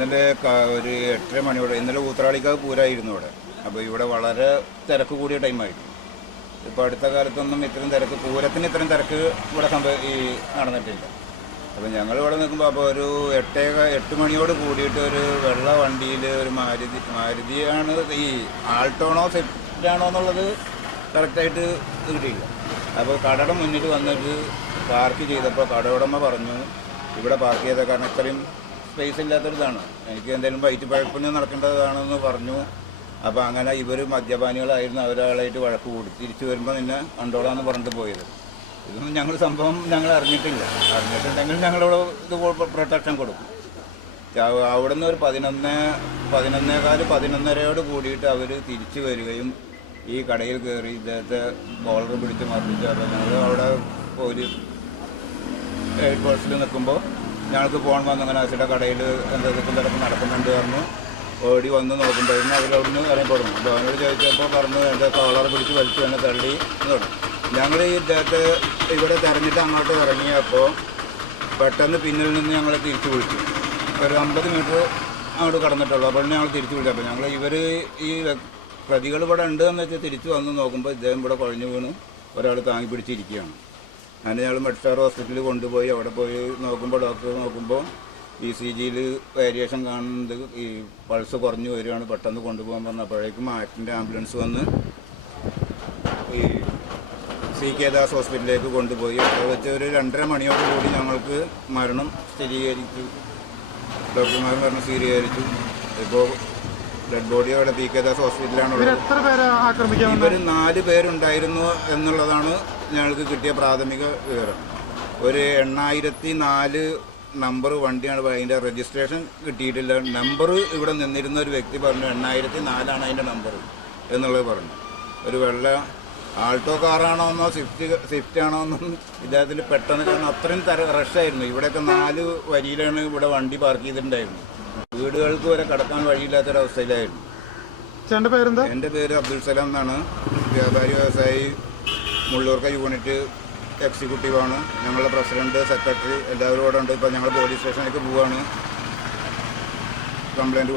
ഇന്നലെ ഒരു 8:30 മണിയോടെ ഇന്നലെ ഊത്രാളിക്കാവ് പൂരമായിരുന്നു ഇവിടെ. അപ്പോൾ ഇവിടെ വളരെ തിരക്ക് കൂടിയ ടൈമായിരുന്നു. ഇപ്പോൾ അടുത്ത കാലത്തൊന്നും ഇത്രയും തിരക്ക്, പൂരത്തിന് ഇത്രയും തിരക്ക് ഇവിടെ നടന്നിട്ടില്ല. അപ്പോൾ ഞങ്ങൾ ഇവിടെ നിൽക്കുമ്പോൾ അപ്പോൾ ഒരു 8 മണിയോട് കൂടിയിട്ട് ഒരു വെള്ള വണ്ടിയിൽ ഒരു മാരുതിയാണ്. ഈ ആൾട്ടോണോ സെറ്റാണോ എന്നുള്ളത് കറക്റ്റായിട്ട് കിട്ടിയില്ല. അപ്പോൾ കടയുടെ മുന്നിൽ വന്നിട്ട് പാർക്ക് ചെയ്തപ്പോൾ കടയുടമ പറഞ്ഞു ഇവിടെ പാർക്ക് ചെയ്ത കാരണം ഇത്രയും സ്പേസ് ഇല്ലാത്തൊരിതാണ്, എനിക്ക് എന്തെങ്കിലും വൈറ്റ് പഴപ്പിന് നടക്കേണ്ടതാണെന്ന് പറഞ്ഞു. അപ്പോൾ അങ്ങനെ ഇവർ മദ്യപാനികളായിരുന്നു, അവരാളായിട്ട് വഴക്ക് കൂടി തിരിച്ചു വരുമ്പോൾ നിന്നെ കണ്ടോളാന്ന് പറഞ്ഞിട്ട് പോയത്. ഇതൊന്നും ഞങ്ങൾ അറിഞ്ഞിട്ടില്ല. അറിഞ്ഞിട്ടുണ്ടെങ്കിൽ ഞങ്ങളോട് ഇത് പ്രൊട്ടക്ഷൻ കൊടുക്കും. അവിടെ നിന്ന് ഒരു 11:15 കൂടിയിട്ട് അവർ തിരിച്ചു വരികയും ഈ കടയിൽ കയറി ഇദ്ദേഹത്തെ കോളർ പിടിച്ച് മർദ്ദിച്ചു. അപ്പോൾ ഞങ്ങൾ അവിടെ പോലീസ് എയ്ഡ് പോസ്റ്റിൽ നിൽക്കുമ്പോൾ ഞങ്ങൾക്ക് ഫോൺ വന്നു, അങ്ങനെ അച്ഛൻ്റെ കടയിൽ എന്തെങ്കിലും തിരക്ക് നടക്കുന്നുണ്ട് പറഞ്ഞു. ഓടി വന്ന് നോക്കുമ്പോഴേക്കും അവരവിടുന്ന് ഇറങ്ങിപ്പോടുന്നു. അപ്പോൾ അവനോട് ചോദിച്ചപ്പോൾ പറഞ്ഞു എൻ്റെ കോളർ പിടിച്ച് വലിച്ചു തന്നെ തള്ളി എന്ന് പറഞ്ഞു. ഞങ്ങൾ ഈ ഇദ്ദേഹത്തെ ഇവിടെ തെരഞ്ഞിട്ട് അങ്ങോട്ട് ഇറങ്ങിയപ്പോൾ പെട്ടെന്ന് പിന്നിൽ നിന്ന് ഞങ്ങളെ തിരിച്ചു വിളിച്ചു. ഒരു 50 മീറ്റർ അങ്ങോട്ട് കടന്നിട്ടുള്ളൂ. അപ്പോൾ ഞങ്ങൾ തിരിച്ചു വിളിച്ചു. അപ്പോൾ ഞങ്ങൾ ഇവർ ഈ പ്രതികൾ ഇവിടെ ഉണ്ട് എന്ന് വെച്ചാൽ തിരിച്ചു വന്ന് നോക്കുമ്പോൾ ഇദ്ദേഹം ഇവിടെ കുഴഞ്ഞു വീണ് ഒരാൾ താങ്ങി പിടിച്ചിരിക്കുകയാണ്. അങ്ങനെ ഞങ്ങൾ മെഡ്സ്റ്റാർ ഹോസ്പിറ്റലിൽ കൊണ്ടുപോയി. അവിടെ പോയി നോക്കുമ്പോൾ ഡോക്ടർ നോക്കുമ്പോൾ ECGയിൽ വേരിയേഷൻ കാണുന്നത്, ഈ പൾസ് കുറഞ്ഞു വരികയാണ്, പെട്ടെന്ന് കൊണ്ടുപോകാൻ പറഞ്ഞപ്പോഴേക്കും ആറ്റിൻ്റെ ആംബുലൻസ് വന്ന് ഈ CK ദാസ് ഹോസ്പിറ്റലിലേക്ക് കൊണ്ടുപോയി. അവിടെ വെച്ച് ഒരു 2:30 മണിയോട് കൂടി ഞങ്ങൾക്ക് മരണം സ്ഥിരീകരിച്ചു. ഡോക്ടർമാർ മരണം സ്ഥിരീകരിച്ചു. ഇപ്പോൾ ഡെഡ് ബോഡി അവിടെ PK ദാസ് ഹോസ്പിറ്റലിലാണുള്ളത്. ഇവർ 4 പേരുണ്ടായിരുന്നു എന്നുള്ളതാണ് ഞങ്ങൾക്ക് കിട്ടിയ പ്രാഥമിക വിവരം. ഒരു 8004 നമ്പർ വണ്ടിയാണ്. അതിൻ്റെ രജിസ്ട്രേഷൻ കിട്ടിയിട്ടില്ല. നമ്പർ ഇവിടെ നിന്നിരുന്ന ഒരു വ്യക്തി പറഞ്ഞു 8004 അതിൻ്റെ നമ്പർ എന്നുള്ളത് പറഞ്ഞു. ഒരു വെള്ള ആൾട്ടോ കാറാണോ എന്നോ സ്വിഫ്റ്റ് ആണോ എന്നോ ഇദ്ദേഹത്തിൽ പെട്ടെന്ന്, കാരണം അത്രയും റഷായിരുന്നു. ഇവിടെയൊക്കെ 4 വരിയിലാണ് ഇവിടെ വണ്ടി പാർക്ക് ചെയ്തിട്ടുണ്ടായിരുന്നു. വീടുകൾക്ക് വരെ കടക്കാൻ വഴിയില്ലാത്തൊരവസ്ഥയിലായിരുന്നു. എൻ്റെ പേര് അബ്ദുൽ സലാം എന്നാണ്. വ്യാപാരി വ്യവസായി മുള്ളൂർക്ക യൂണിറ്റ് എക്സിക്യൂട്ടീവാണ്. ഞങ്ങളുടെ പ്രസിഡന്റ്, സെക്രട്ടറി എല്ലാവരും ഇവിടെ ഉണ്ട്. ഇപ്പോൾ ഞങ്ങൾ പോലീസ് സ്റ്റേഷനിലേക്ക് പോവുകയാണ് കംപ്ലയിൻറ്റ്